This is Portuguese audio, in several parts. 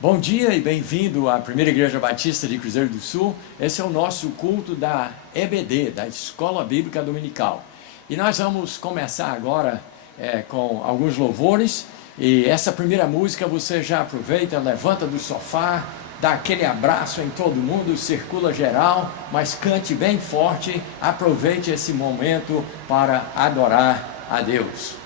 Bom dia e bem-vindo à Primeira Igreja Batista de Cruzeiro do Sul. Esse é o nosso culto da EBD, da Escola Bíblica Dominical. E nós vamos começar agora com alguns louvores. E essa primeira música você já aproveita, levanta do sofá, dá aquele abraço em todo mundo, circula geral, mas cante bem forte, aproveite esse momento para adorar a Deus.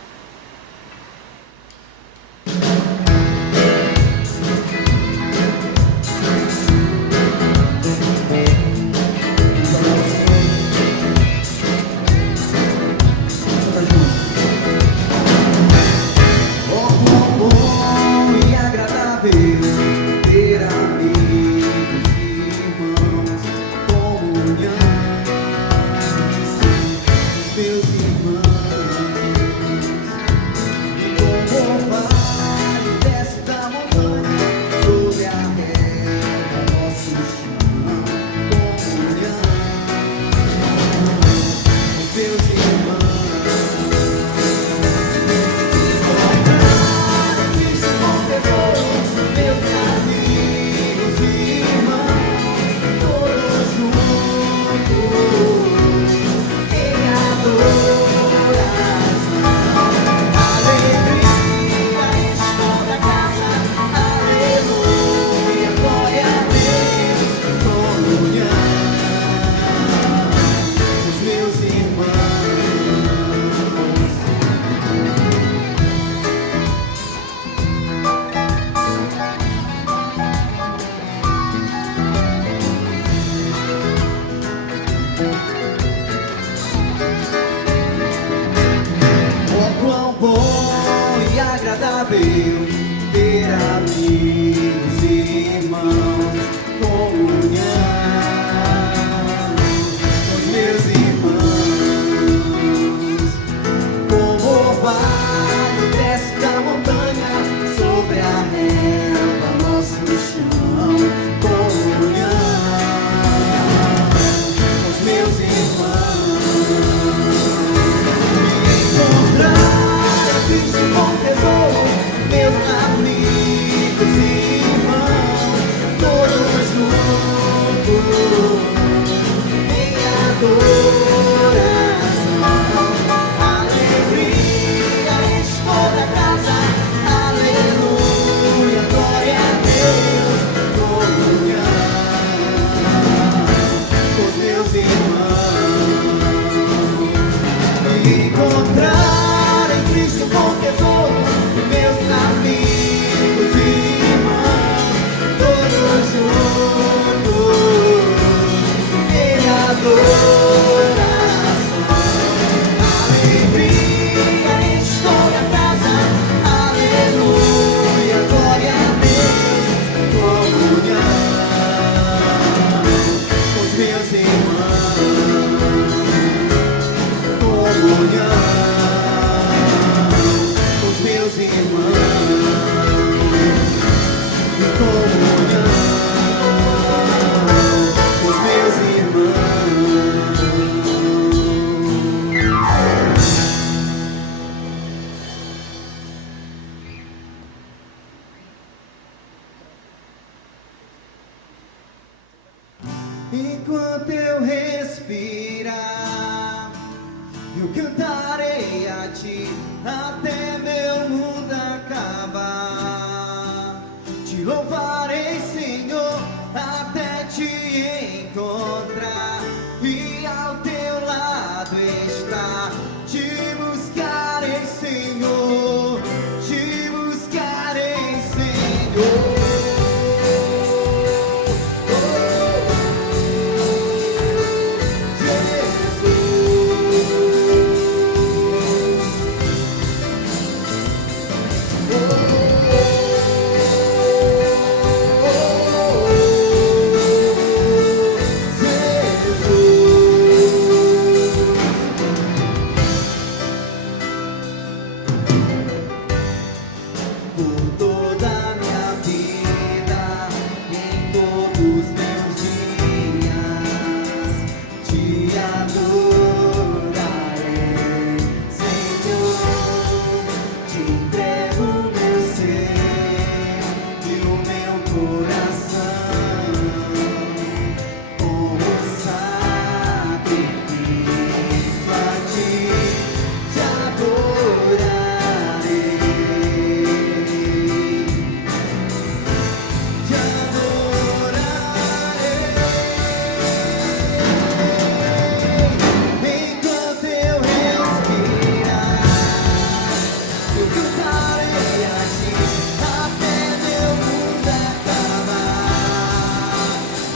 Enquanto eu respirar, eu cantarei a ti até meu mundo acabar. Te louvarei, Senhor, até te encontrar e ao teu lado estar. Te buscarei, Senhor, te buscarei, Senhor.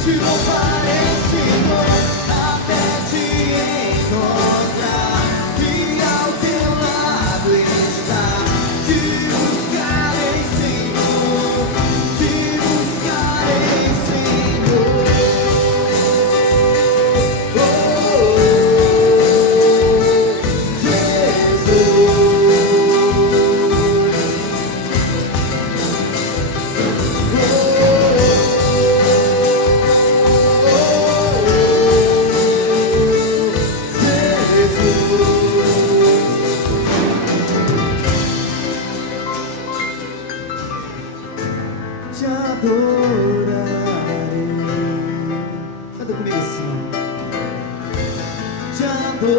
te louvarei, Senhor, até te encontrar e ao teu lado estar. Te buscarei, Senhor, te buscarei, Senhor. Oh, te adorarei. Canta comigo assim, ó. Te adorarei,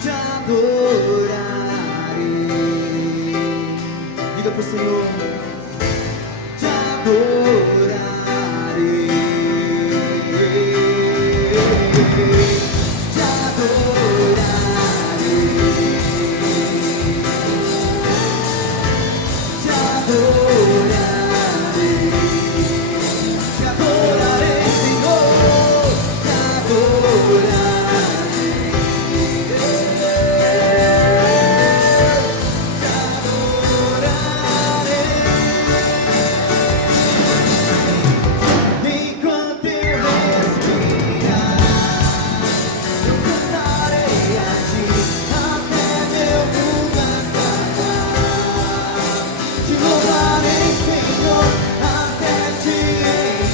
te adorarei. Diga pro Senhor, te adorarei, te adorarei, te adorarei, te adorarei, Senhor, te adorarei, te adorarei. Enquanto eu respirar, eu cantarei a ti até meu mundo acabar. Te louvarei, Senhor, até te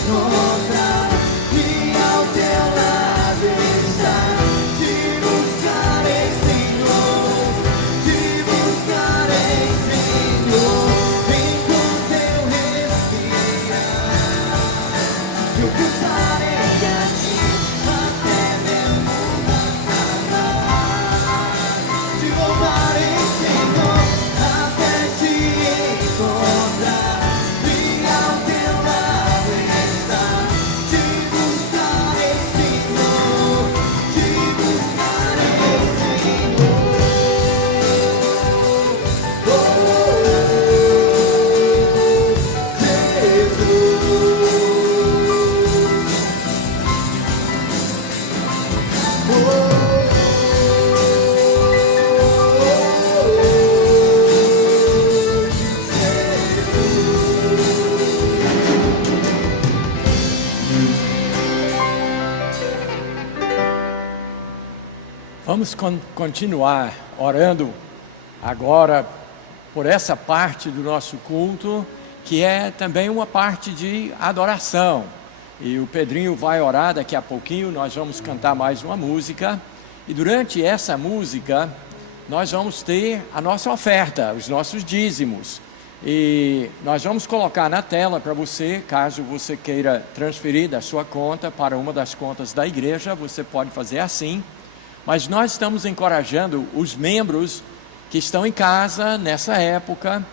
encontrar e ao teu lado estar. Te buscarei, Senhor, te buscarei, Senhor. Enquanto eu respirar, eu cantarei a ti até meu mundo acabar. Te louvarei, Senhor, até te encontrar e ao teu lado estar. Te buscarei, Senhor, te buscarei, Senhor. Oh, Vamos continuar orando agora por essa parte do nosso culto, que é também uma parte de adoração. E o Pedrinho vai orar daqui a pouquinho, nós vamos cantar mais uma música. E durante essa música, nós vamos ter a nossa oferta, os nossos dízimos. E nós vamos colocar na tela para você, caso você queira transferir da sua conta para uma das contas da igreja, você pode fazer assim. Mas nós estamos encorajando os membros que estão em casa nessa época,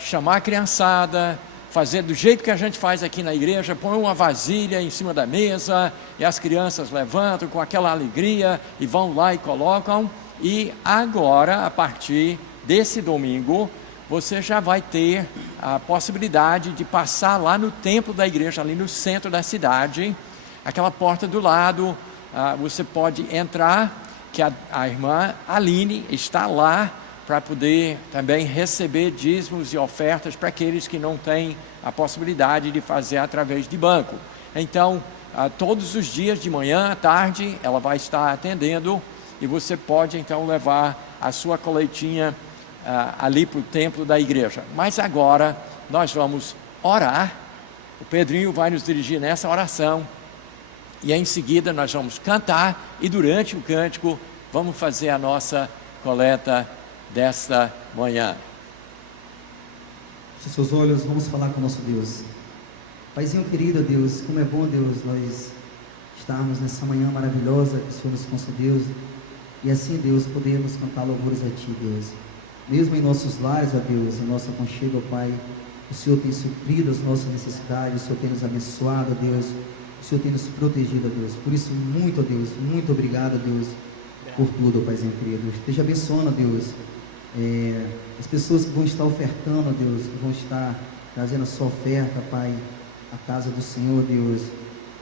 chamar a criançada, fazer do jeito que a gente faz aqui na igreja, põe uma vasilha em cima da mesa e as crianças levantam com aquela alegria e vão lá e colocam. E agora, a partir desse domingo, você já vai ter a possibilidade de passar lá no templo da igreja, ali no centro da cidade, aquela porta do lado. Você pode entrar, que a irmã Aline está lá para poder também receber dízimos e ofertas para aqueles que não têm a possibilidade de fazer através de banco. Então, todos os dias de manhã, à tarde, ela vai estar atendendo e você pode então levar a sua coletinha ali para o templo da igreja. Mas agora nós vamos orar, o Pedrinho vai nos dirigir nessa oração. E em seguida nós vamos cantar e durante o cântico vamos fazer a nossa coleta desta manhã. Feche seus olhos, vamos falar com o nosso Deus. Paizinho querido, Deus, como é bom, Deus, nós estarmos nessa manhã maravilhosa que o Senhor nos concedeu. E assim, Deus, podermos cantar louvores a Ti, Deus. Mesmo em nossos lares, ó Deus, em nosso aconchego, ó Pai, o Senhor tem suprido as nossas necessidades, o Senhor tem nos abençoado, ó Deus. O Senhor tem nos protegido, ó Deus. Por isso, muito, ó Deus, muito obrigado, ó Deus, por tudo, ó Paizinho querido. Esteja abençoando, ó Deus, As pessoas que vão estar ofertando, Deus, que vão estar trazendo a sua oferta, Pai, à casa do Senhor, Deus,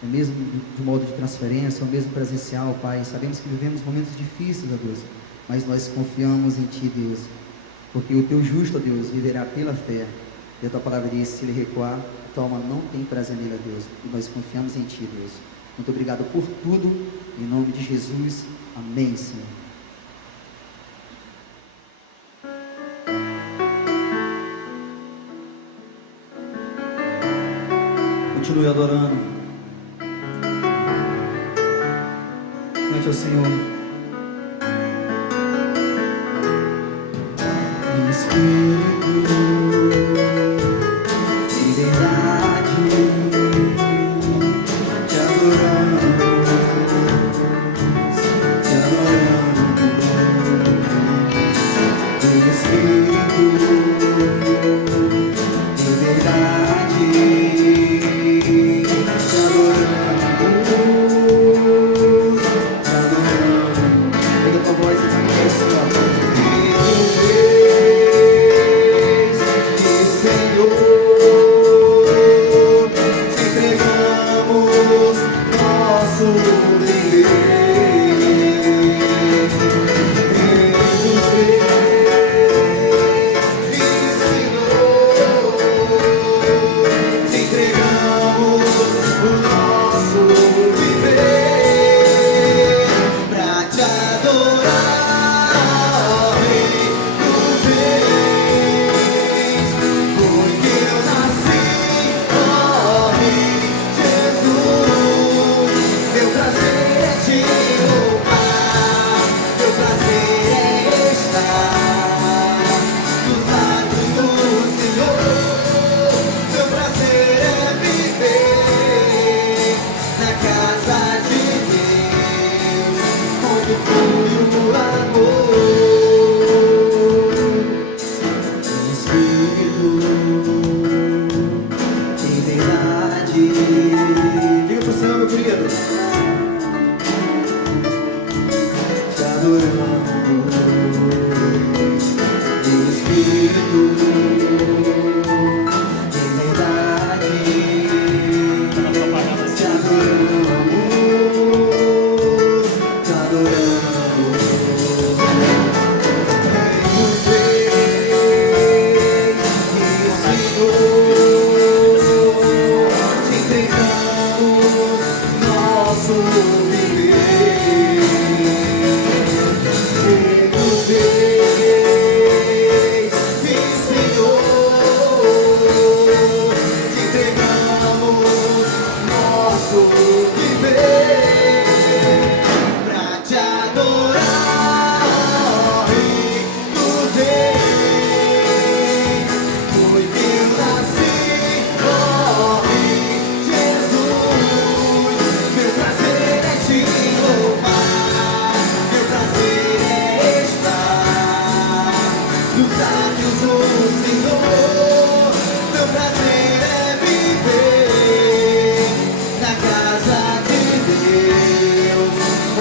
mesmo de modo de transferência, ou mesmo presencial, Pai. Sabemos que vivemos momentos difíceis, ó Deus, mas nós confiamos em Ti, Deus, porque o Teu justo, ó Deus, viverá pela fé. E a Tua palavra diz: se ele recuar, a Tua alma não tem prazer nele, ó Deus, e nós confiamos em Ti, Deus. Muito obrigado por tudo, em nome de Jesus, amém, Senhor. Continue adorando. Cante ao Senhor. Espírito de verdade, te adoramos, te adoramos. Espírito de verdade, te adoramos, te adoramos. Pega a tua voz e canta assim, ó. Diga pro Senhor, meu querido. Te adoramos, Espírito de verdade. Te adoramos, te adoramos. Nos vês, Senhor, te entregamos nosso viver. Nos vês, Senhor, te entregamos nosso viver pra te adorar. Nos vês, foi que eu nasci, Jesus. Meu prazer é te louvar, meu prazer é estar nos lábios do Senhor. Meu prazer é viver na casa de Deus,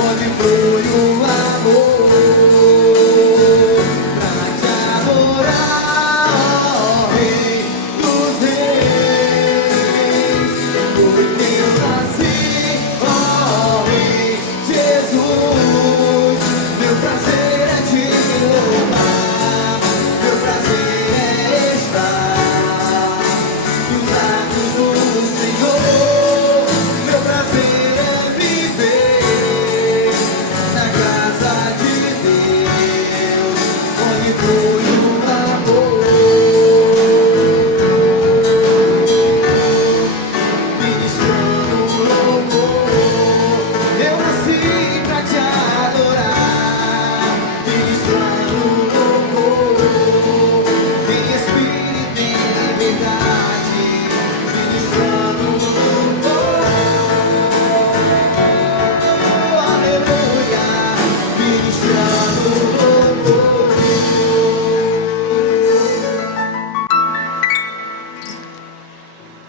onde flui o amor. Pra te adorar, Rei dos Reis, foi que eu nasci, ó Rei Jesus. Meu prazer é te louvar, meu prazer é estar nos lábios do Senhor. Meu prazer é viver na casa de Deus, onde flui o amor. Ministrando louvor, eu nasci pra te adorar. Ministrando louvor, em espírito e em verdade. Ministrando louvor, aleluia. Ministrando louvor.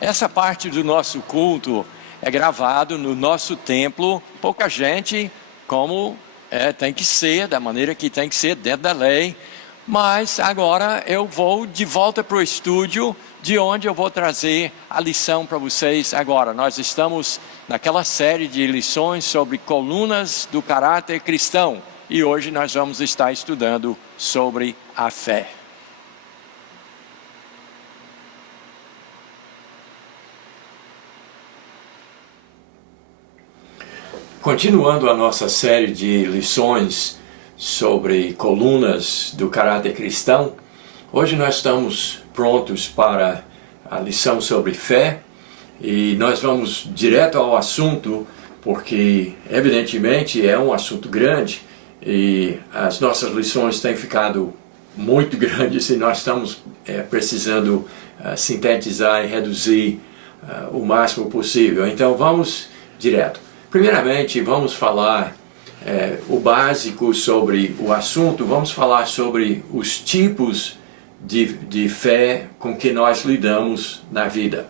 Essa parte do nosso culto é gravado no nosso templo. Pouca gente, como tem que ser, da maneira que tem que ser, dentro da lei. Mas agora eu vou de volta para o estúdio, de onde eu vou trazer a lição para vocês agora. Nós estamos naquela série de lições sobre colunas do caráter cristão. E hoje nós vamos estar estudando sobre a fé. Continuando a nossa série de lições sobre colunas do caráter cristão, hoje nós estamos prontos para a lição sobre fé e nós vamos direto ao assunto, porque evidentemente é um assunto grande e as nossas lições têm ficado muito grandes e nós estamos precisando sintetizar e reduzir o máximo possível. Então vamos direto. Primeiramente, vamos falar o básico sobre o assunto, vamos falar sobre os tipos de fé com que nós lidamos na vida.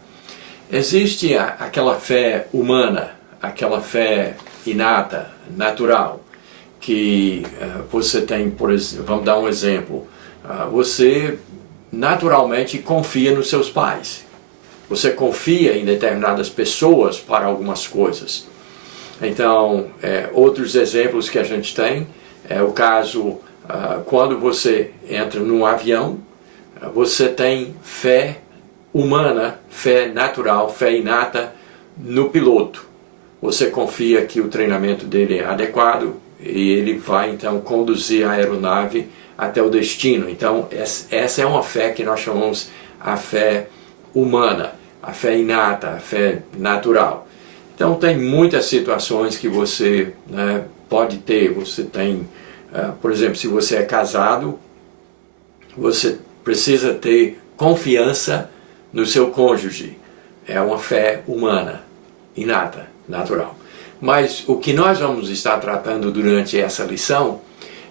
Existe aquela fé humana, aquela fé inata, natural, que você tem, por exemplo, vamos dar um exemplo, você naturalmente confia nos seus pais, você confia em determinadas pessoas para algumas coisas. Então, outros exemplos que a gente tem é o caso quando você entra num avião, você tem fé humana, fé natural, fé inata no piloto. Você confia que o treinamento dele é adequado e ele vai então conduzir a aeronave até o destino. Então, essa é uma fé que nós chamamos a fé humana, a fé inata, a fé natural. Então tem muitas situações que você pode ter. Você tem, por exemplo, se você é casado, você precisa ter confiança no seu cônjuge. É uma fé humana, inata, natural. Mas o que nós vamos estar tratando durante essa lição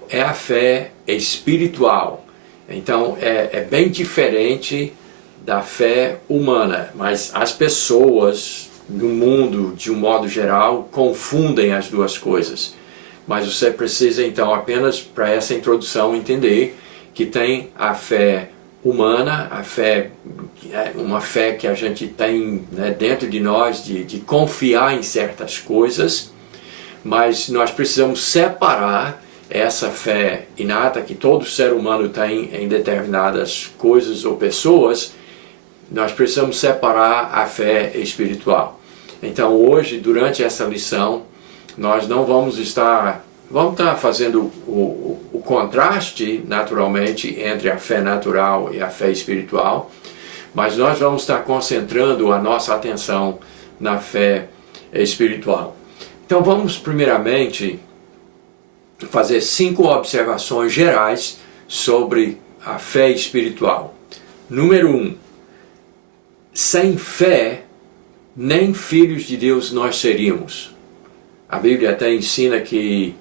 é a fé espiritual. Então é bem diferente da fé humana, mas as pessoas no mundo, de um modo geral, confundem as duas coisas. Mas você precisa, então, apenas para essa introdução, entender que tem a fé humana, a fé, uma fé que a gente tem dentro de nós, de confiar em certas coisas, mas nós precisamos separar essa fé inata que todo ser humano tem em determinadas coisas ou pessoas. Nós precisamos separar a fé espiritual. Então hoje, durante essa lição, nós não vamos estar fazendo o contraste, naturalmente, entre a fé natural e a fé espiritual, mas nós vamos estar concentrando a nossa atenção na fé espiritual. Então vamos primeiramente fazer 5 observações gerais sobre a fé espiritual. Número 1. Sem fé, nem filhos de Deus nós seríamos. A Bíblia até ensina que,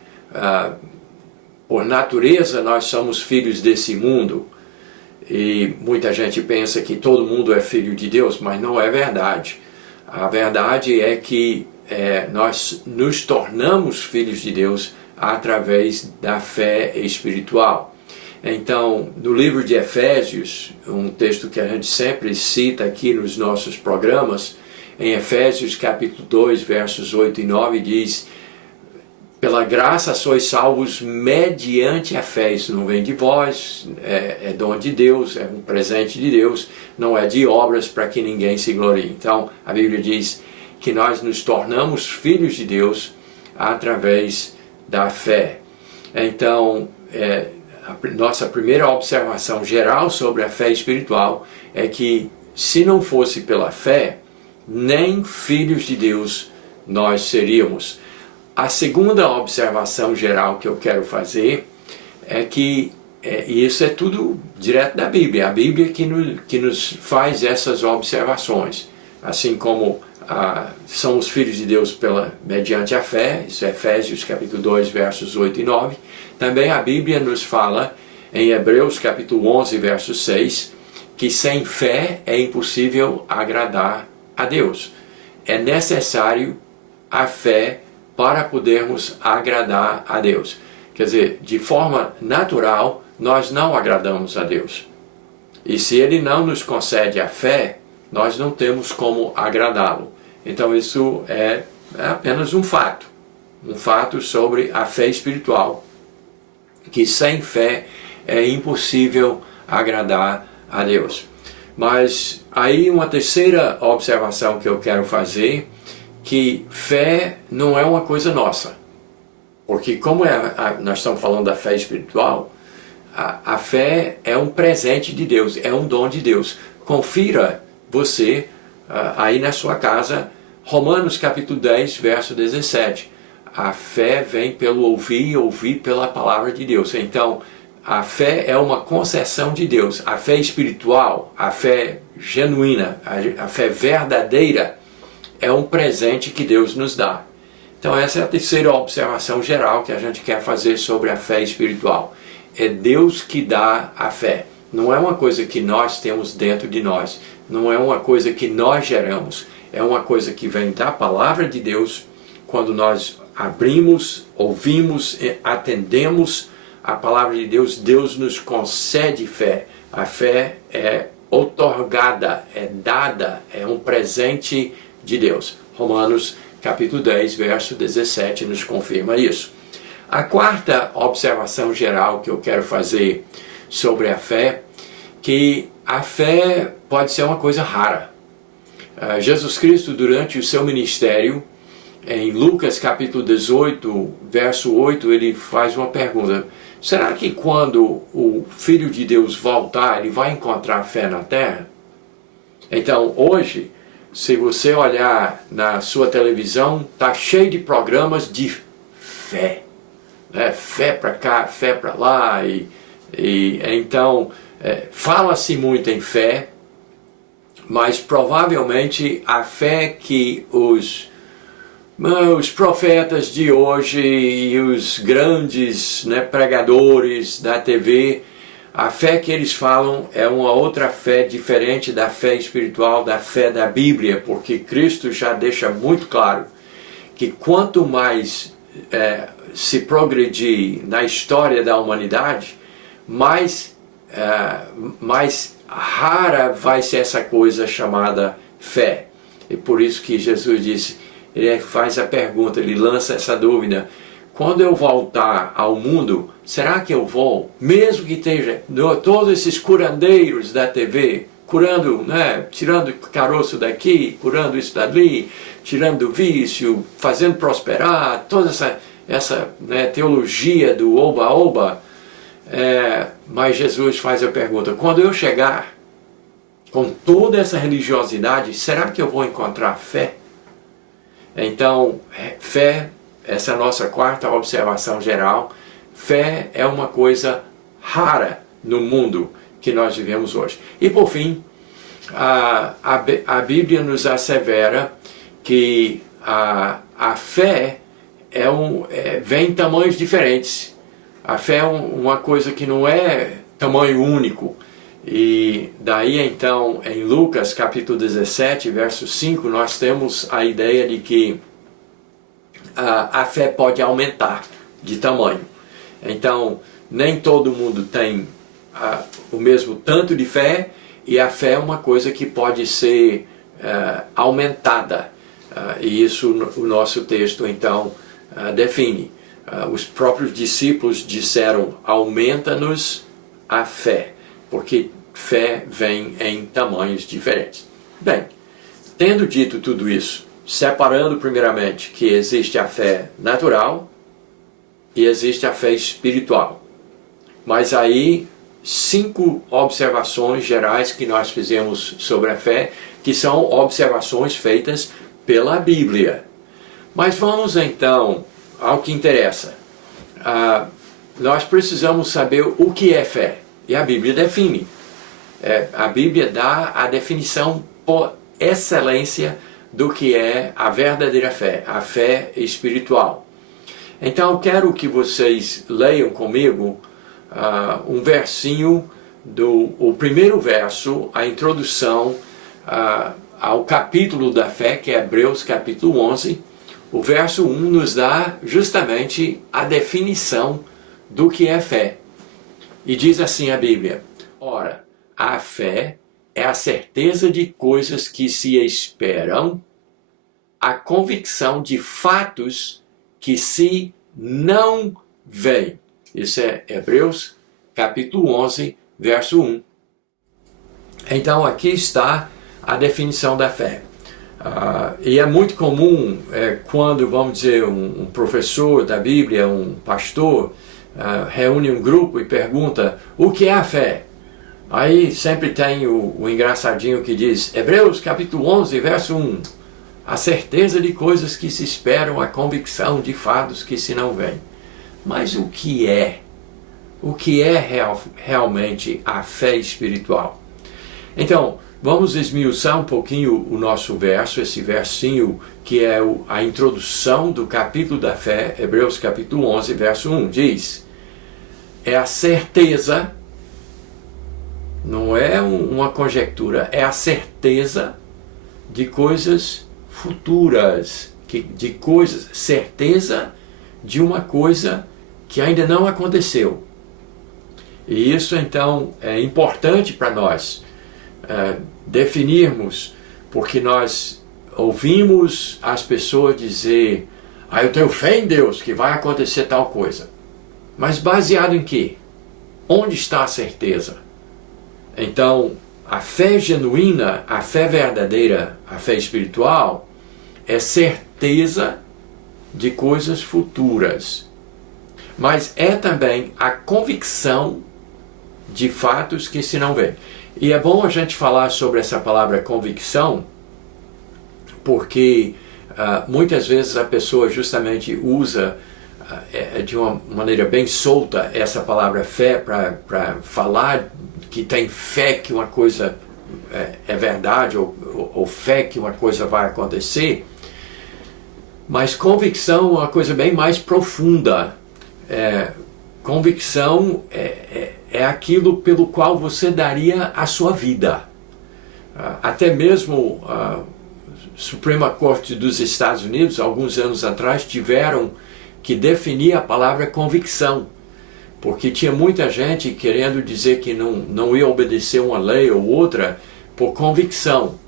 por natureza, nós somos filhos desse mundo. E muita gente pensa que todo mundo é filho de Deus, mas não é verdade. A verdade é que nós nos tornamos filhos de Deus através da fé espiritual. Então, no livro de Efésios, um texto que a gente sempre cita aqui nos nossos programas, em Efésios capítulo 2, versos 8 e 9, diz: pela graça sois salvos mediante a fé. Isso não vem de vós, é dom de Deus, é um presente de Deus, não é de obras para que ninguém se glorie. Então, a Bíblia diz que nós nos tornamos filhos de Deus através da fé. Então, a nossa primeira observação geral sobre a fé espiritual é que, se não fosse pela fé, nem filhos de Deus nós seríamos. A segunda observação geral que eu quero fazer é que, e isso é tudo direto da Bíblia, a Bíblia que nos faz essas observações, assim como somos filhos de Deus mediante a fé, isso é Efésios capítulo 2, versos 8 e 9, também a Bíblia nos fala em Hebreus capítulo 11, verso 6, que sem fé é impossível agradar a Deus. É necessário a fé para podermos agradar a Deus. Quer dizer, de forma natural, nós não agradamos a Deus. E se Ele não nos concede a fé, nós não temos como agradá-lo. Então isso é apenas um fato sobre a fé espiritual, que sem fé é impossível agradar a Deus. Mas aí uma terceira observação que eu quero fazer, que fé não é uma coisa nossa. Porque como nós estamos falando da fé espiritual, a fé é um presente de Deus, é um dom de Deus. Confira você aí na sua casa, Romanos capítulo 10, verso 17. A fé vem pelo ouvir e ouvir pela palavra de Deus. Então, a fé é uma concessão de Deus. A fé espiritual, a fé genuína, a fé verdadeira é um presente que Deus nos dá. Então essa é a terceira observação geral que a gente quer fazer sobre a fé espiritual. É Deus que dá a fé. Não é uma coisa que nós temos dentro de nós. Não é uma coisa que nós geramos. É uma coisa que vem da palavra de Deus. Quando nós abrimos, ouvimos, atendemos a palavra de Deus, Deus nos concede fé. A fé é outorgada, é dada, é um presente de Deus. Romanos capítulo 10, verso 17 nos confirma isso. A quarta observação geral que eu quero fazer sobre a fé, que a fé pode ser uma coisa rara. Jesus Cristo, durante o seu ministério, em Lucas capítulo 18, verso 8, ele faz uma pergunta. Será que quando o Filho de Deus voltar, ele vai encontrar fé na terra? Então, hoje, se você olhar na sua televisão, está cheio de programas de fé. Né? Fé para cá, fé para lá. Então, fala-se muito em fé, mas provavelmente a fé que os profetas de hoje e os grandes pregadores da TV, a fé que eles falam é uma outra fé diferente da fé espiritual, da fé da Bíblia, porque Cristo já deixa muito claro que quanto mais se progredir na história da humanidade, mais rara vai ser essa coisa chamada fé. E por isso que Jesus disse, ele faz a pergunta, ele lança essa dúvida. Quando eu voltar ao mundo, será que eu vou? Mesmo que esteja todos esses curandeiros da TV, curando, tirando caroço daqui, curando isso dali, tirando vício, fazendo prosperar, toda essa teologia do oba-oba. Mas Jesus faz a pergunta, quando eu chegar com toda essa religiosidade, será que eu vou encontrar fé? Então, fé, essa é a nossa quarta observação geral, fé é uma coisa rara no mundo que nós vivemos hoje. E por fim, a Bíblia nos assevera que a fé vem em tamanhos diferentes. A fé é uma coisa que não é tamanho único. E daí então, em Lucas capítulo 17, verso 5, nós temos a ideia de que a fé pode aumentar de tamanho. Então, nem todo mundo tem o mesmo tanto de fé, e a fé é uma coisa que pode ser aumentada. E isso o nosso texto então define. Os próprios discípulos disseram, aumenta-nos a fé, porque fé vem em tamanhos diferentes. Bem, tendo dito tudo isso, separando primeiramente que existe a fé natural e existe a fé espiritual. Mas aí, 5 observações gerais que nós fizemos sobre a fé, que são observações feitas pela Bíblia. Mas vamos então ao que interessa. Nós precisamos saber o que é fé. E a Bíblia define. A Bíblia dá a definição por excelência do que é a verdadeira fé, a fé espiritual. Então eu quero que vocês leiam comigo um versinho, o primeiro verso, a introdução ao capítulo da fé, que é Hebreus capítulo 11. O verso 1 nos dá justamente a definição do que é fé. E diz assim a Bíblia: ora, a fé é a certeza de coisas que se esperam, a convicção de fatos que se não veem. Isso é Hebreus capítulo 11, verso 1. Então aqui está a definição da fé. E é muito comum quando, vamos dizer, um professor da Bíblia, um pastor, reúne um grupo e pergunta: o que é a fé? Aí sempre tem o engraçadinho que diz: Hebreus capítulo 11, verso 1. A certeza de coisas que se esperam, a convicção de fatos que se não veem. Mas o que é? O que é realmente a fé espiritual? Então, vamos esmiuçar um pouquinho o nosso verso, esse versinho que é a introdução do capítulo da fé, Hebreus capítulo 11, verso 1, diz: é a certeza, não é uma conjectura, é a certeza de coisas futuras, certeza de uma coisa que ainda não aconteceu. E isso então é importante para nós definirmos, porque nós ouvimos as pessoas dizer: eu tenho fé em Deus que vai acontecer tal coisa. Mas baseado em quê? Onde está a certeza? Então, a fé genuína, a fé verdadeira, a fé espiritual, é certeza de coisas futuras. Mas é também a convicção de fatos que se não vê. E é bom a gente falar sobre essa palavra convicção, porque muitas vezes a pessoa justamente usa de uma maneira bem solta essa palavra fé para falar que tem fé que uma coisa é verdade, ou fé que uma coisa vai acontecer. Mas convicção é uma coisa bem mais profunda. Convicção é aquilo pelo qual você daria a sua vida. Até mesmo a Suprema Corte dos Estados Unidos, alguns anos atrás, tiveram que definir a palavra convicção, porque tinha muita gente querendo dizer que não ia obedecer uma lei ou outra por convicção.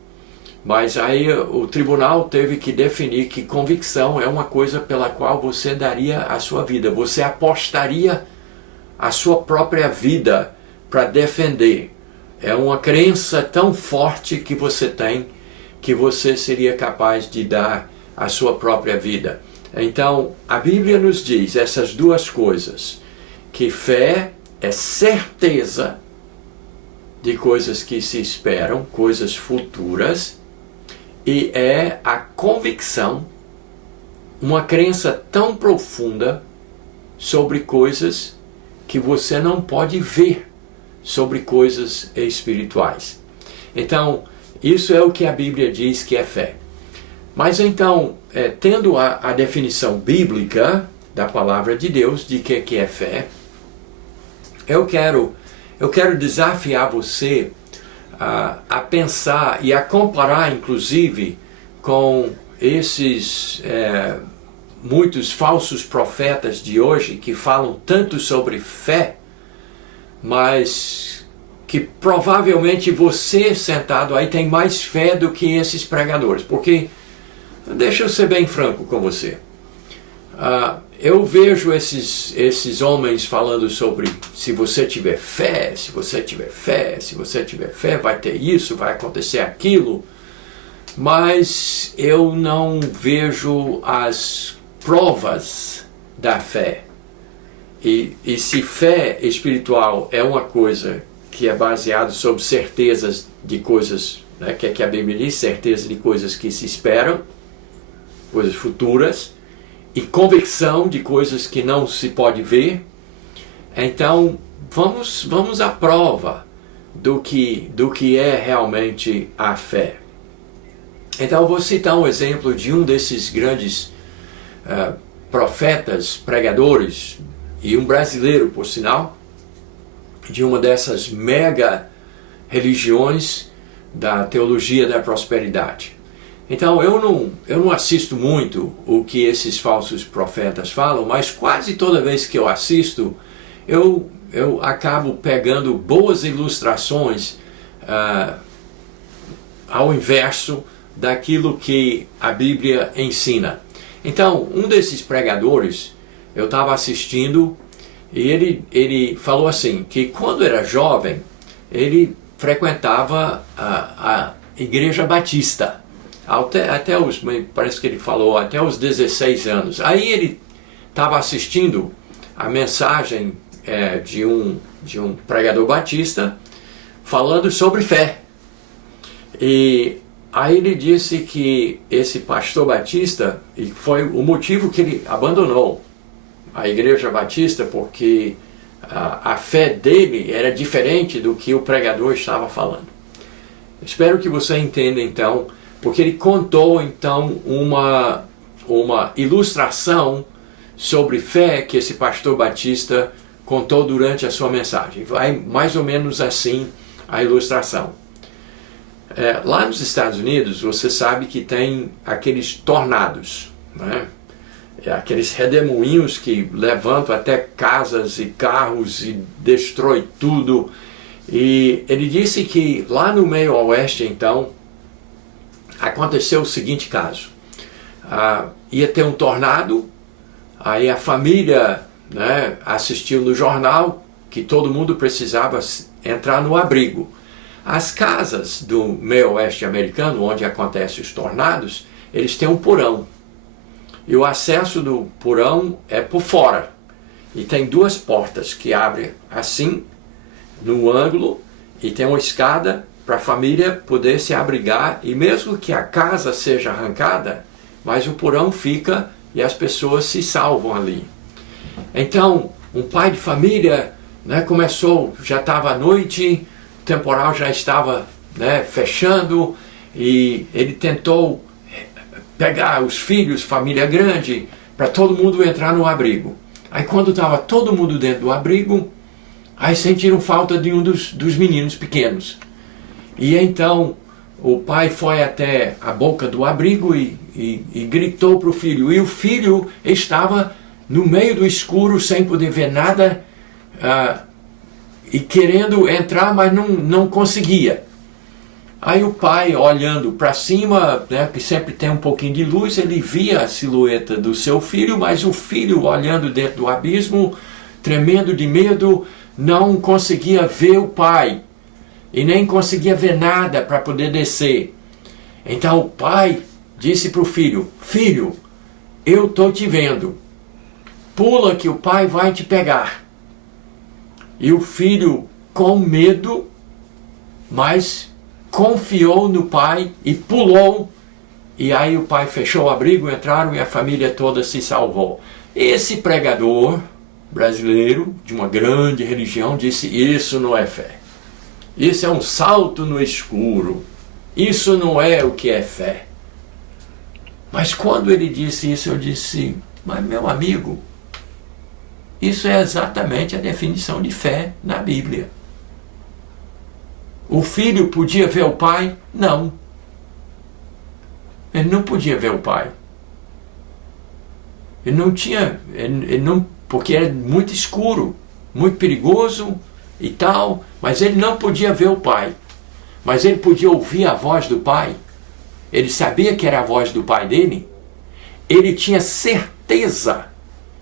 Mas aí o tribunal teve que definir que convicção é uma coisa pela qual você daria a sua vida. Você apostaria a sua própria vida para defender. É uma crença tão forte que você tem que você seria capaz de dar a sua própria vida. Então, a Bíblia nos diz essas duas coisas, que fé é certeza de coisas que se esperam, coisas futuras, e é a convicção, uma crença tão profunda sobre coisas que você não pode ver, sobre coisas espirituais. Então, isso é o que a Bíblia diz que é fé. Mas então, tendo a definição bíblica da palavra de Deus de que é fé, eu quero desafiar você a pensar e a comparar, inclusive, com esses muitos falsos profetas de hoje que falam tanto sobre fé, mas que provavelmente você sentado aí tem mais fé do que esses pregadores. Porque, deixa eu ser bem franco com você, eu vejo esses homens falando sobre se você tiver fé, se você tiver fé, se você tiver fé, vai ter isso, vai acontecer aquilo, mas eu não vejo as provas da fé. E se fé espiritual é uma coisa que é baseada sobre certezas de coisas, né, que a Bíblia diz, certeza de coisas que se esperam, coisas futuras, e convicção de coisas que não se pode ver, então vamos à prova do que é realmente a fé. Então eu vou citar um exemplo de um desses grandes profetas, pregadores, e um brasileiro, por sinal, de uma dessas mega religiões da teologia da prosperidade. Então eu não assisto muito o que esses falsos profetas falam, mas quase toda vez que eu assisto, eu eu acabo pegando boas ilustrações ao inverso daquilo que a Bíblia ensina. Então, um desses pregadores, eu estava assistindo, e ele falou assim, que quando era jovem, ele frequentava a Igreja Batista, até os, parece que ele falou, até os 16 anos. Aí ele estava assistindo a mensagem de um pregador batista falando sobre fé. E aí ele disse que esse pastor batista, e foi o motivo que ele abandonou a Igreja Batista, porque a fé dele era diferente do que o pregador estava falando. Espero que você entenda então, porque ele contou então uma ilustração sobre fé que esse pastor batista contou durante a sua mensagem. Vai mais ou menos assim a ilustração. Lá nos Estados Unidos, você sabe que tem aqueles tornados, né? Aqueles redemoinhos que levantam até casas e carros e destrói tudo. E ele disse que lá no meio oeste, então, aconteceu o seguinte caso. Ia ter um tornado, aí a família, né, assistiu no jornal que todo mundo precisava entrar no abrigo. As casas do meio oeste americano, onde acontecem os tornados, eles têm um porão. E o acesso do porão é por fora. E tem duas portas que abrem assim, no ângulo, e tem uma escada para a família poder se abrigar. E mesmo que a casa seja arrancada, mas o porão fica e as pessoas se salvam ali. Então, um pai de família, né, começou, já estava à noite, o temporal já estava, né, fechando, e ele tentou pegar os filhos, família grande, para todo mundo entrar no abrigo. Aí quando estava todo mundo dentro do abrigo, aí sentiram falta de um dos meninos pequenos. E então o pai foi até a boca do abrigo e gritou para o filho. E o filho estava no meio do escuro, sem poder ver nada, e querendo entrar, mas não conseguia. Aí o pai, olhando para cima, né, que sempre tem um pouquinho de luz, ele via a silhueta do seu filho, mas o filho, olhando dentro do abismo, tremendo de medo, não conseguia ver o pai. E nem conseguia ver nada para poder descer. Então o pai disse para o filho, filho, eu estou te vendo. Pula que o pai vai te pegar. E o filho, com medo, mas confiou no pai e pulou, e aí o pai fechou o abrigo, entraram e a família toda se salvou. Esse pregador brasileiro, de uma grande religião, disse, isso não é fé. Isso é um salto no escuro. Isso não é o que é fé. Mas quando ele disse isso, eu disse, mas meu amigo, isso é exatamente a definição de fé na Bíblia. O filho podia ver o pai? Não. Ele não podia ver o pai. Ele não tinha, porque era muito escuro, muito perigoso e tal, mas ele não podia ver o pai. Mas ele podia ouvir a voz do pai. Ele sabia que era a voz do pai dele. Ele tinha certeza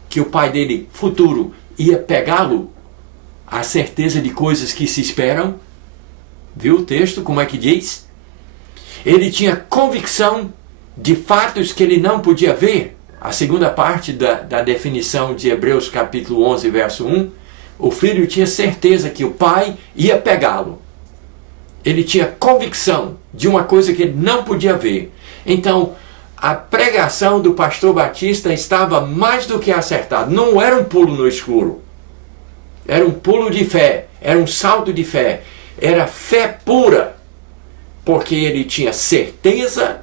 que o pai dele, futuro, ia pegá-lo. A certeza de coisas que se esperam. Viu o texto, como é que diz? Ele tinha convicção de fatos que ele não podia ver. A segunda parte da definição de Hebreus capítulo 11, verso 1. O filho tinha certeza que o pai ia pegá-lo. Ele tinha convicção de uma coisa que ele não podia ver. Então, a pregação do pastor Batista estava mais do que acertada. Não era um pulo no escuro. Era um pulo de fé. Era um salto de fé. Era fé pura, porque ele tinha certeza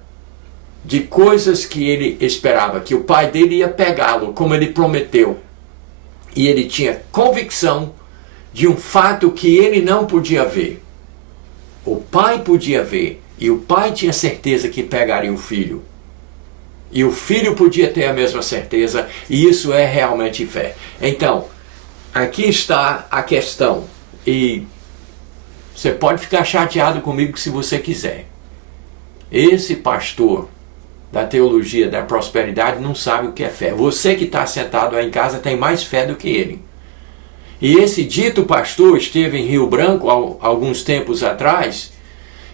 de coisas que ele esperava, que o pai dele ia pegá-lo, como ele prometeu. E ele tinha convicção de um fato que ele não podia ver. O pai podia ver, e o pai tinha certeza que pegaria o filho. E o filho podia ter a mesma certeza, e isso é realmente fé. Então, aqui está a questão, e você pode ficar chateado comigo se você quiser. Esse pastor da teologia da prosperidade não sabe o que é fé. Você que está sentado aí em casa tem mais fé do que ele. E esse dito pastor esteve em Rio Branco alguns tempos atrás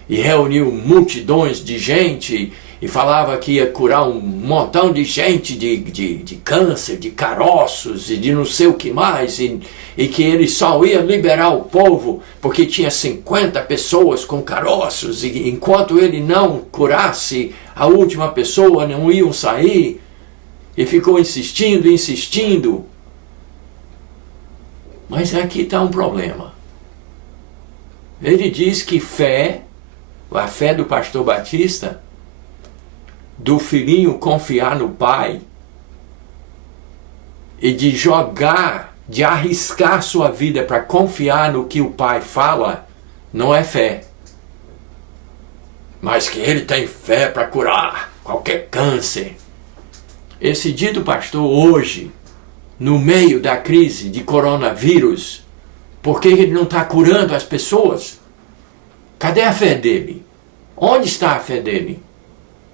e reuniu multidões de gente e falava que ia curar um montão de gente de câncer, de caroços e de não sei o que mais, e que ele só ia liberar o povo porque tinha 50 pessoas com caroços, e enquanto ele não curasse a última pessoa não iam sair, e ficou insistindo, insistindo. Mas aqui está um problema. Ele diz que fé, a fé do pastor Batista, do filhinho confiar no pai e de jogar, de arriscar sua vida para confiar no que o pai fala, não é fé. Mas que ele tem fé para curar qualquer câncer. Esse dito pastor hoje, no meio da crise de coronavírus, por que ele não está curando as pessoas? Cadê a fé dele? Onde está a fé dele?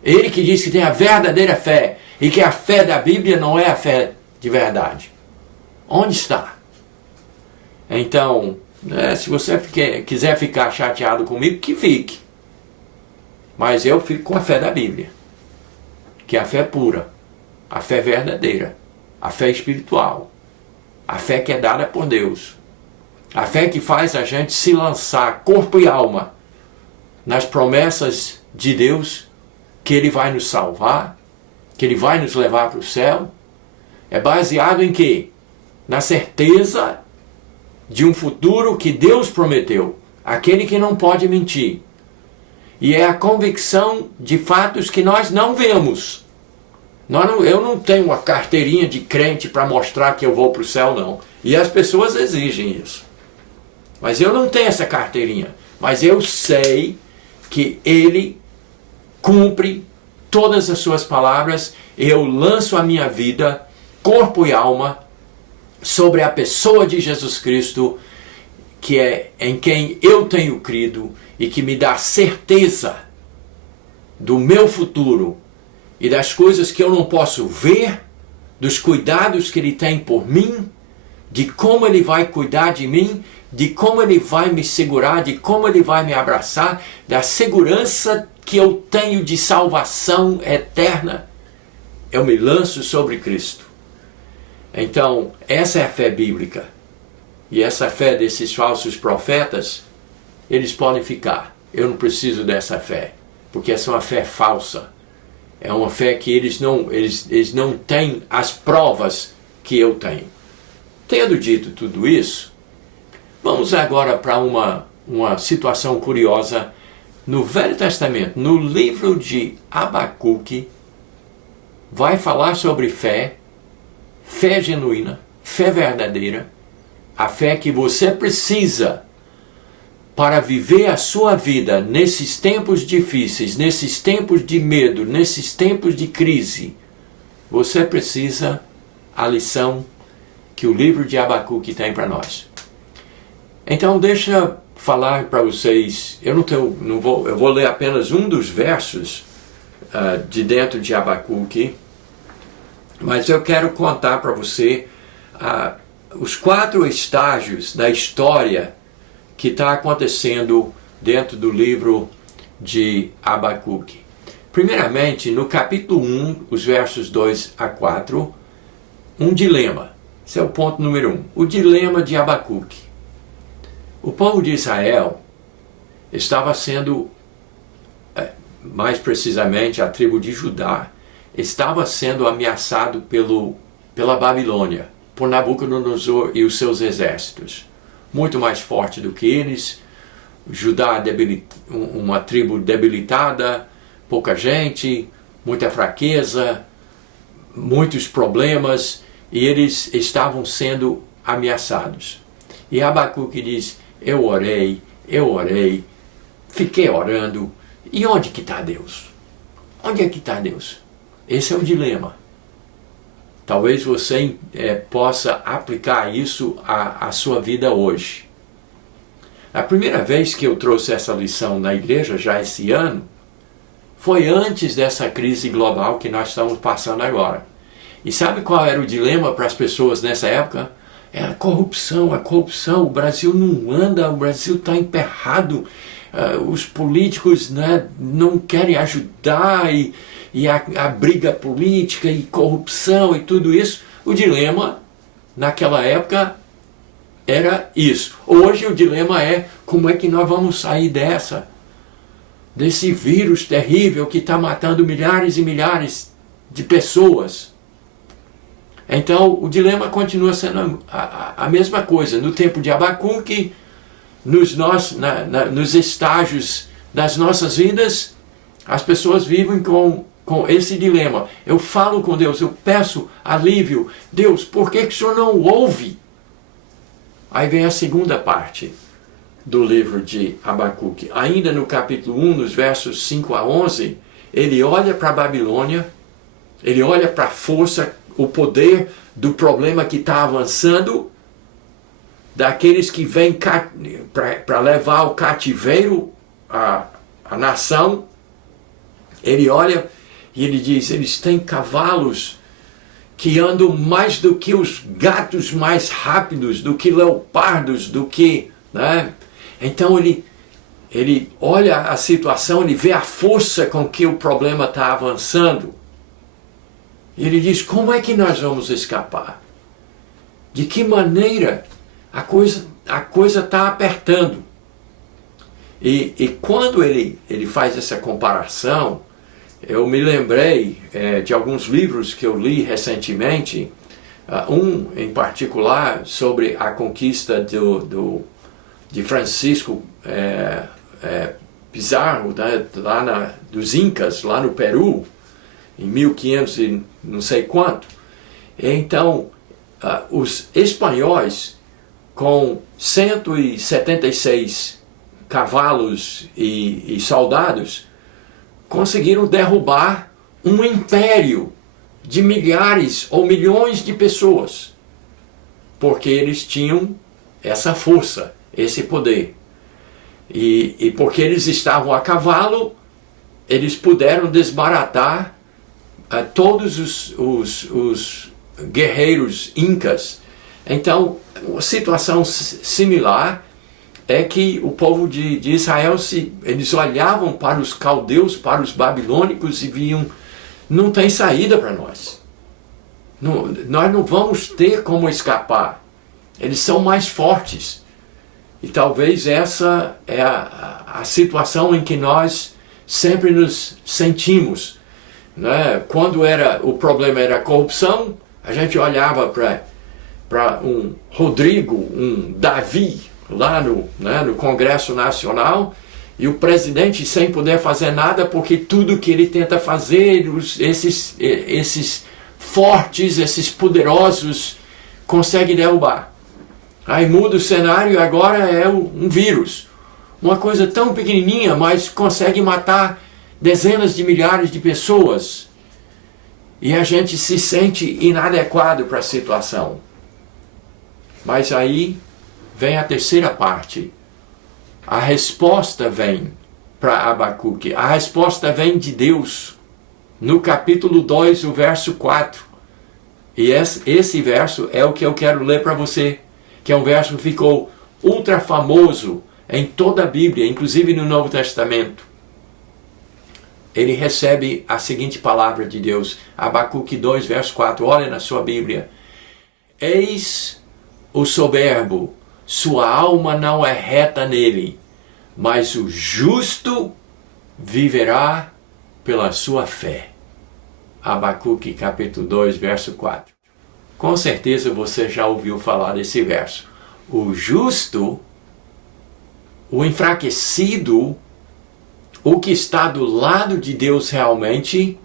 Ele que diz que tem a verdadeira fé e que a fé da Bíblia não é a fé de verdade. Onde está? Então, se você quiser ficar chateado comigo, que fique. Mas eu fico com a fé da Bíblia, que é a fé pura, a fé verdadeira, a fé espiritual, a fé que é dada por Deus, a fé que faz a gente se lançar corpo e alma nas promessas de Deus, que Ele vai nos salvar, que Ele vai nos levar para o céu. É baseado em quê? Na certeza de um futuro que Deus prometeu, aquele que não pode mentir. E é a convicção de fatos que nós não vemos. Eu não tenho uma carteirinha de crente para mostrar que eu vou para o céu, não. E as pessoas exigem isso. Mas eu não tenho essa carteirinha. Mas eu sei que Ele cumpre todas as suas palavras. Eu lanço a minha vida, corpo e alma, sobre a pessoa de Jesus Cristo, que é em quem eu tenho crido e que me dá certeza do meu futuro e das coisas que eu não posso ver, dos cuidados que Ele tem por mim, de como Ele vai cuidar de mim, de como Ele vai me segurar, de como Ele vai me abraçar, da segurança que eu tenho de salvação eterna. Eu me lanço sobre Cristo. Então, essa é a fé bíblica. E essa fé desses falsos profetas, eles podem ficar. Eu não preciso dessa fé, porque essa é uma fé falsa. É uma fé que eles não têm as provas que eu tenho. Tendo dito tudo isso, vamos agora para uma situação curiosa. No Velho Testamento, no livro de Abacuque, vai falar sobre fé, fé genuína, fé verdadeira, a fé que você precisa para viver a sua vida nesses tempos difíceis, nesses tempos de medo, nesses tempos de crise. Você precisa a lição que o livro de Abacuque tem para nós. Então deixa falar para vocês, eu vou ler apenas um dos versos de dentro de Abacuque, mas eu quero contar para você os 4 estágios da história que está acontecendo dentro do livro de Abacuque. Primeiramente, no capítulo 1, os versos 2 a 4, um dilema. Esse é o ponto número 1. O dilema de Abacuque. O povo de Israel estava sendo, mais precisamente a tribo de Judá, estava sendo ameaçado pela Babilônia, por Nabucodonosor e os seus exércitos. Muito mais forte do que eles. Judá, uma tribo debilitada, pouca gente, muita fraqueza, muitos problemas, e eles estavam sendo ameaçados. E Abacuque diz, eu orei, fiquei orando, e onde que está Deus? Onde é que está Deus? Esse é o dilema. Talvez você possa aplicar isso à sua vida hoje. A primeira vez que eu trouxe essa lição na igreja, já esse ano, foi antes dessa crise global que nós estamos passando agora. E sabe qual era o dilema para as pessoas nessa época? É a corrupção, o Brasil não anda, o Brasil está emperrado, os políticos, né, não querem ajudar, e a briga política e corrupção e tudo isso. O dilema naquela época era isso. Hoje o dilema é como é que nós vamos sair desse vírus terrível que está matando milhares e milhares de pessoas. Então o dilema continua sendo a mesma coisa. No tempo de Abacuque, nos estágios das nossas vidas, as pessoas vivem com esse dilema. Eu falo com Deus, eu peço alívio. Deus, por que o Senhor não ouve? Aí vem a segunda parte do livro de Abacuque. Ainda no capítulo 1, nos versos 5 a 11, ele olha para a Babilônia, ele olha para a força, o poder do problema que está avançando, daqueles que vêm para levar ao cativeiro a nação. Ele olha e ele diz, eles têm cavalos que andam mais do que os gatos mais rápidos, do que leopardos, do que... né? Então ele olha a situação, ele vê a força com que o problema está avançando. E ele diz, como é que nós vamos escapar? De que maneira a coisa está apertando? E quando ele faz essa comparação, eu me lembrei de alguns livros que eu li recentemente, um em particular sobre a conquista de Francisco Pizarro, né, dos Incas, lá no Peru, em 1500 e não sei quanto. Então, os espanhóis, com 176 cavalos e soldados, conseguiram derrubar um império de milhares ou milhões de pessoas, porque eles tinham essa força, esse poder. E porque eles estavam a cavalo, eles puderam desbaratar todos os guerreiros incas. Então, uma situação similar é que o povo de Israel, eles olhavam para os caldeus, para os babilônicos e viam, não tem saída para nós. Nós não vamos ter como escapar. Eles são mais fortes. E talvez essa é a situação em que nós sempre nos sentimos. Né? Quando o problema era a corrupção, a gente olhava para um Rodrigo, um Davi, lá no Congresso Nacional, e o presidente sem poder fazer nada, porque tudo que ele tenta fazer, esses fortes, esses poderosos, conseguem derrubar. Aí muda o cenário e agora é um vírus. Uma coisa tão pequenininha, mas consegue matar dezenas de milhares de pessoas. E a gente se sente inadequado para a situação. Mas aí vem a terceira parte. A resposta vem para Abacuque. A resposta vem de Deus. No capítulo 2, o verso 4. E esse verso é o que eu quero ler para você. Que é um verso que ficou ultra famoso em toda a Bíblia, inclusive no Novo Testamento. Ele recebe a seguinte palavra de Deus. Abacuque 2, verso 4. Olha na sua Bíblia. Eis o soberbo, sua alma não é reta nele, mas o justo viverá pela sua fé. Abacuque capítulo 2, verso 4. Com certeza você já ouviu falar desse verso. O justo, o enfraquecido, o que está do lado de Deus realmente,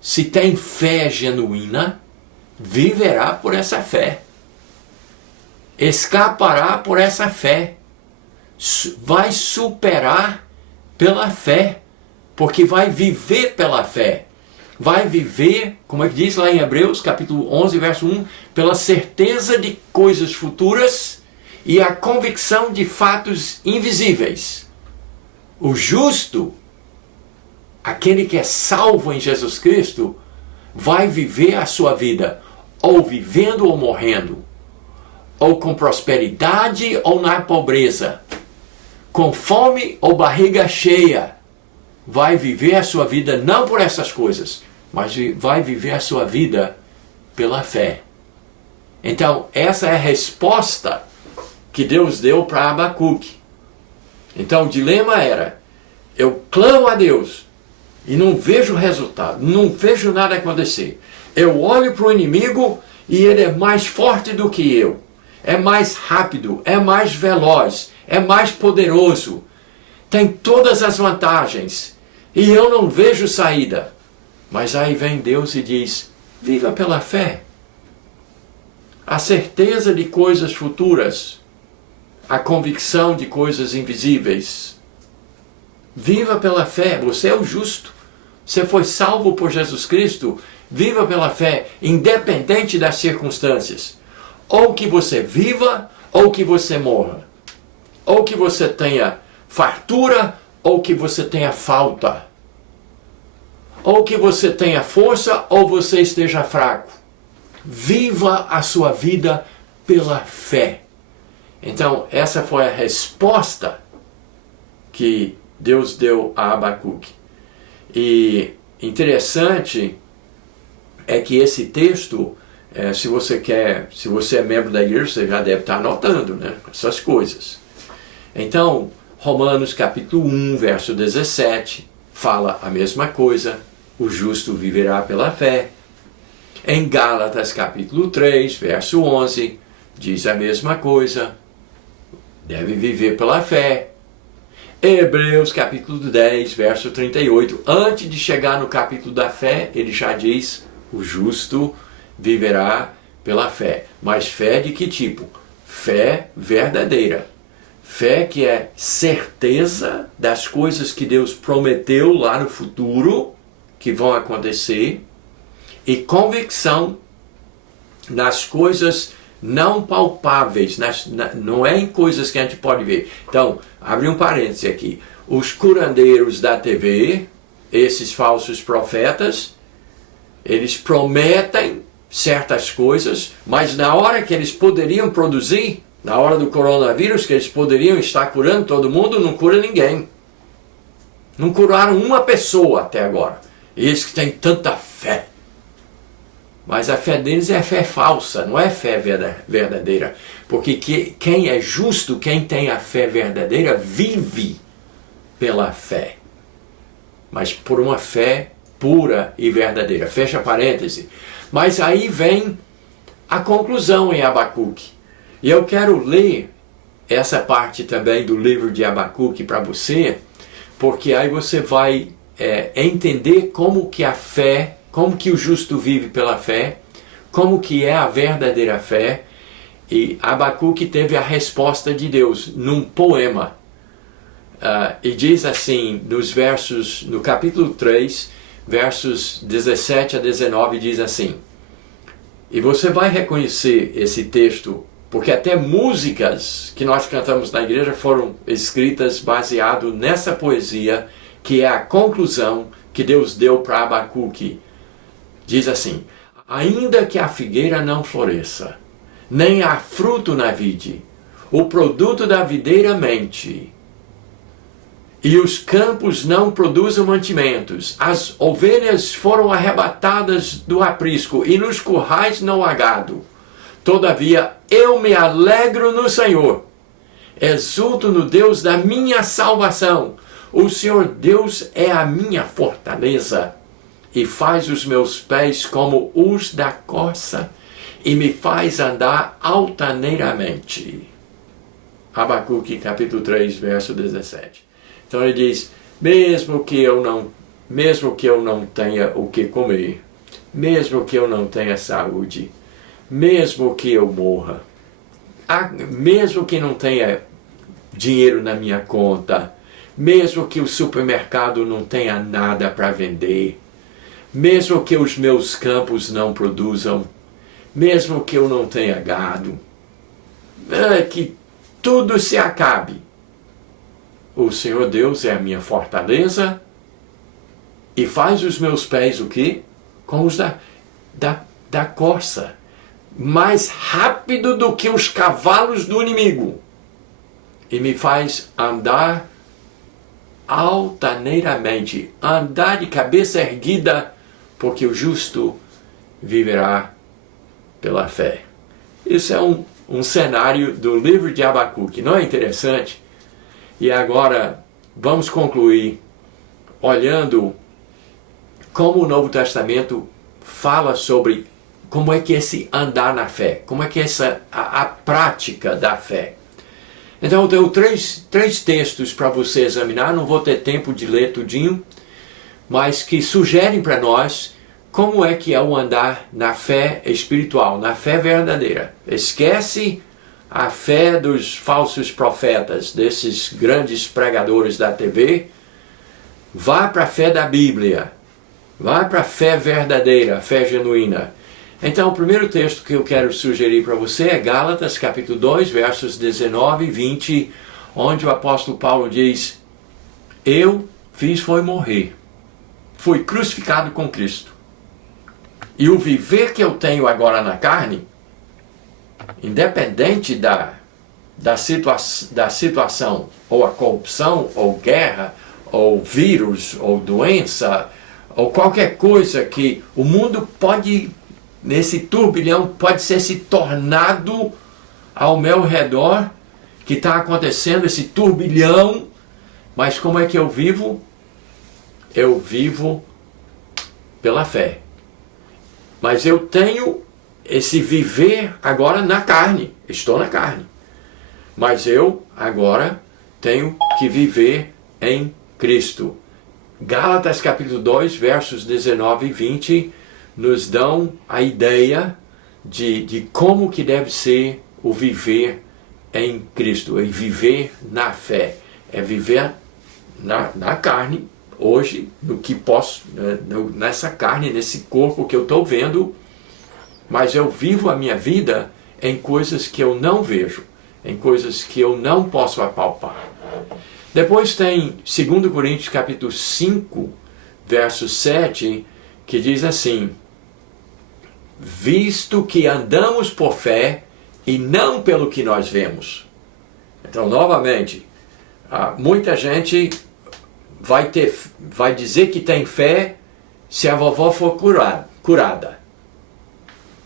se tem fé genuína, viverá por essa fé. Escapará por essa fé. Vai superar pela fé, porque vai viver pela fé. vai viver, como é que diz lá em Hebreus, capítulo 11, verso 1, pela certeza de coisas futuras e a convicção de fatos invisíveis. O justo, aquele que é salvo em Jesus Cristo, vai viver a sua vida, ou vivendo ou morrendo, ou com prosperidade ou na pobreza, com fome ou barriga cheia. Vai viver a sua vida não por essas coisas, mas vai viver a sua vida pela fé. Então, essa é a resposta que Deus deu para Abacuque. Então, o dilema era, eu clamo a Deus e não vejo resultado, não vejo nada acontecer. Eu olho para o inimigo e ele é mais forte do que eu, é mais rápido, é mais veloz, é mais poderoso, tem todas as vantagens e eu não vejo saída. Mas aí vem Deus e diz, viva pela fé. A certeza de coisas futuras, a convicção de coisas invisíveis. Viva pela fé, você é o justo. Você foi salvo por Jesus Cristo, viva pela fé, independente das circunstâncias. Ou que você viva, ou que você morra. Ou que você tenha fartura, ou que você tenha falta. Ou que você tenha força, ou você esteja fraco. Viva a sua vida pela fé. Então, essa foi a resposta que Deus deu a Abacuque. E interessante é que esse texto, se você é membro da igreja, você já deve estar anotando, né, essas coisas. Então, Romanos capítulo 1, verso 17, fala a mesma coisa. O justo viverá pela fé. Em Gálatas capítulo 3, verso 11, diz a mesma coisa. Deve viver pela fé. Hebreus capítulo 10, verso 38. Antes de chegar no capítulo da fé, ele já diz, o justo viverá pela fé. Mas fé de que tipo? Fé verdadeira. Fé que é certeza das coisas que Deus prometeu lá no futuro, que vão acontecer, e convicção nas coisas não palpáveis, não é em coisas que a gente pode ver. Então, abre um parêntese aqui. Os curandeiros da TV, esses falsos profetas, eles prometem certas coisas, mas na hora que eles poderiam produzir, na hora do coronavírus, que eles poderiam estar curando todo mundo, não cura ninguém. Não curaram uma pessoa até agora. Eles que têm tanta fé. Mas a fé deles é fé falsa, não é fé verdadeira. Porque quem é justo, quem tem a fé verdadeira, vive pela fé. Mas por uma fé pura e verdadeira. Fecha parêntese. Mas aí vem a conclusão em Abacuque. E eu quero ler essa parte também do livro de Abacuque para você, porque aí você vai entender como que a fé, como que o justo vive pela fé, como que é a verdadeira fé. E Abacuque teve a resposta de Deus num poema. E diz assim, no capítulo 3, versos 17 a 19, diz assim, e você vai reconhecer esse texto, porque até músicas que nós cantamos na igreja foram escritas baseado nessa poesia, que é a conclusão que Deus deu para Abacuque. Diz assim, ainda que a figueira não floresça, nem há fruto na vide, o produto da videira mente, e os campos não produzem mantimentos, as ovelhas foram arrebatadas do aprisco, e nos currais não há gado. Todavia eu me alegro no Senhor, exulto no Deus da minha salvação. O Senhor Deus é a minha fortaleza, e faz os meus pés como os da corça, e me faz andar altaneiramente. Abacuque capítulo 3, verso 17. Então ele diz, mesmo que eu não tenha o que comer, mesmo que eu não tenha saúde, mesmo que eu morra, mesmo que não tenha dinheiro na minha conta, mesmo que o supermercado não tenha nada para vender, mesmo que os meus campos não produzam, mesmo que eu não tenha gado, que tudo se acabe. O Senhor Deus é a minha fortaleza e faz os meus pés o quê? Como os da corça, mais rápido do que os cavalos do inimigo, e me faz andar altaneiramente, andar de cabeça erguida, porque o justo viverá pela fé. Isso é um cenário do livro de Abacuque, não é interessante? E agora vamos concluir olhando como o Novo Testamento fala sobre como é que é esse andar na fé, como é que é a prática da fé. Então eu tenho três textos para você examinar, não vou ter tempo de ler tudinho, mas que sugerem para nós como é que é o andar na fé espiritual, na fé verdadeira. Esquece a fé dos falsos profetas, desses grandes pregadores da TV. Vá para a fé da Bíblia, vá para a fé verdadeira, a fé genuína. Então, o primeiro texto que eu quero sugerir para você é Gálatas, capítulo 2, versos 19 e 20, onde o apóstolo Paulo diz: eu foi morrer, fui crucificado com Cristo. E o viver que eu tenho agora na carne, independente da situação, ou a corrupção, ou guerra, ou vírus, ou doença, ou qualquer coisa que o mundo pode, nesse turbilhão, pode ser se tornado ao meu redor, que está acontecendo esse turbilhão, mas como é que eu vivo? Eu vivo pela fé. Mas eu tenho esse viver agora na carne, estou na carne. Mas eu agora tenho que viver em Cristo. Gálatas capítulo 2, versos 19 e 20, nos dão a ideia de como que deve ser o viver em Cristo, e viver na fé. É viver na carne, hoje, no que posso, nessa carne, nesse corpo que eu estou vendo, mas eu vivo a minha vida em coisas que eu não vejo, em coisas que eu não posso apalpar. Depois tem 2 Coríntios capítulo 5, verso 7, que diz assim: visto que andamos por fé e não pelo que nós vemos. Então, novamente, muita gente vai dizer que tem fé se a vovó for curada.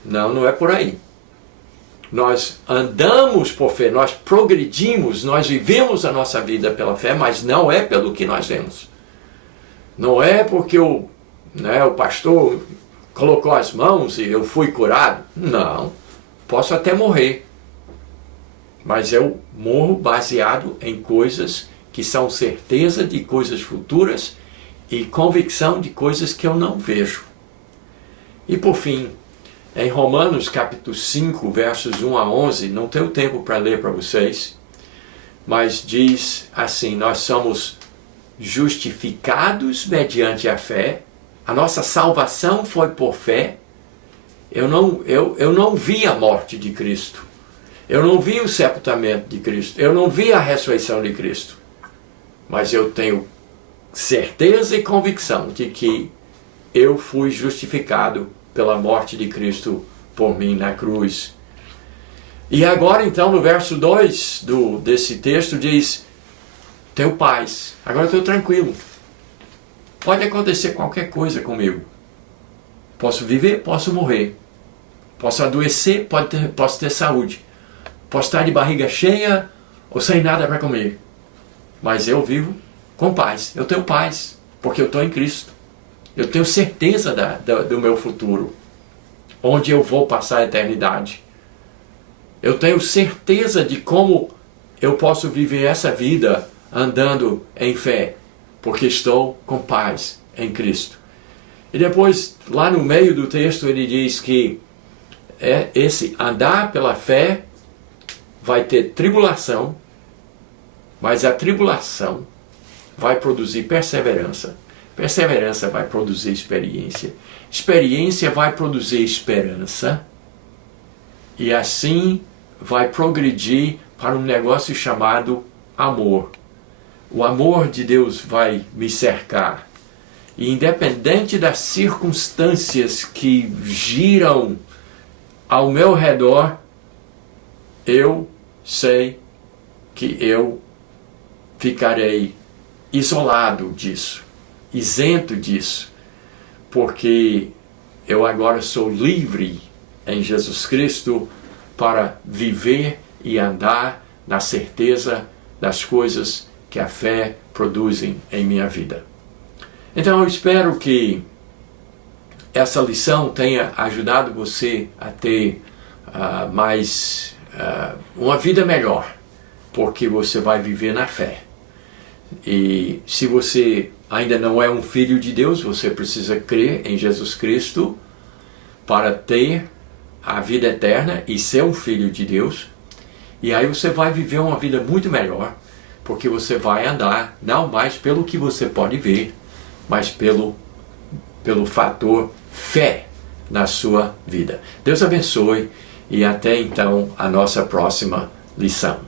Não é por aí. Nós andamos por fé, nós progredimos, nós vivemos a nossa vida pela fé, mas não é pelo que nós vemos. Não é porque o pastor colocou as mãos e eu fui curado. Não, posso até morrer. Mas eu morro baseado em coisas que são certeza de coisas futuras e convicção de coisas que eu não vejo. E por fim, em Romanos capítulo 5, versos 1 a 11, não tenho tempo para ler para vocês, mas diz assim: nós somos justificados mediante a fé, a nossa salvação foi por fé. Eu não vi a morte de Cristo, eu não vi o sepultamento de Cristo, eu não vi a ressurreição de Cristo, mas eu tenho certeza e convicção de que eu fui justificado pela morte de Cristo por mim na cruz. E agora então no verso 2 desse texto diz: tenho paz, agora estou tranquilo. Pode acontecer qualquer coisa comigo. Posso viver, posso morrer. Posso adoecer, posso ter saúde. Posso estar de barriga cheia ou sem nada para comer. Mas eu vivo com paz. Eu tenho paz, porque eu estou em Cristo. Eu tenho certeza do meu futuro, onde eu vou passar a eternidade. Eu tenho certeza de como eu posso viver essa vida andando em fé, porque estou com paz em Cristo. E depois, lá no meio do texto, ele diz que esse andar pela fé vai ter tribulação, mas a tribulação vai produzir perseverança. Perseverança vai produzir experiência. Experiência vai produzir esperança. E assim vai progredir para um negócio chamado amor. O amor de Deus vai me cercar. E independente das circunstâncias que giram ao meu redor, eu sei que eu ficarei isolado disso, isento disso, porque eu agora sou livre em Jesus Cristo para viver e andar na certeza das coisas que a fé produzem em minha vida. Então eu espero que essa lição tenha ajudado você a ter uma vida melhor, porque você vai viver na fé. E se você ainda não é um filho de Deus, você precisa crer em Jesus Cristo para ter a vida eterna e ser um filho de Deus. E aí você vai viver uma vida muito melhor, porque você vai andar não mais pelo que você pode ver, mas pelo fator fé na sua vida. Deus abençoe e até então a nossa próxima lição.